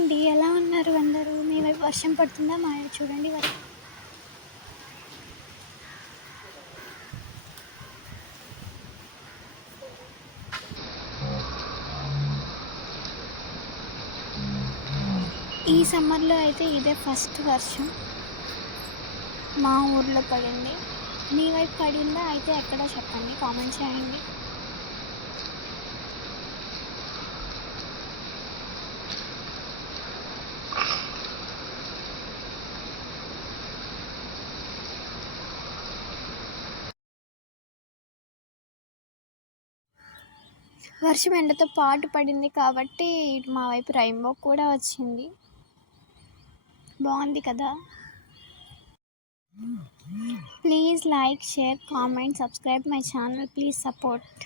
అండి. ఎలా ఉన్నారు అందరూ? మీ వైపు వర్షం పడుతుందా? మా వైపు చూడండి ఈ సమ్మర్‌లో అయితే ఇదే ఫస్ట్ వర్షం మా ఊర్లో పడింది. మీ వైపు పడిందా? అయితే ఎక్కడో చెప్పండి. కామెంట్ చేయండి. వర్షం ఎండతో పాటు పడింది కాబట్టి ఇటు మా వైపు రెయిన్బో కూడా వచ్చింది. బాగుంది కదా! Please like, share, comment, subscribe my channel. Please support.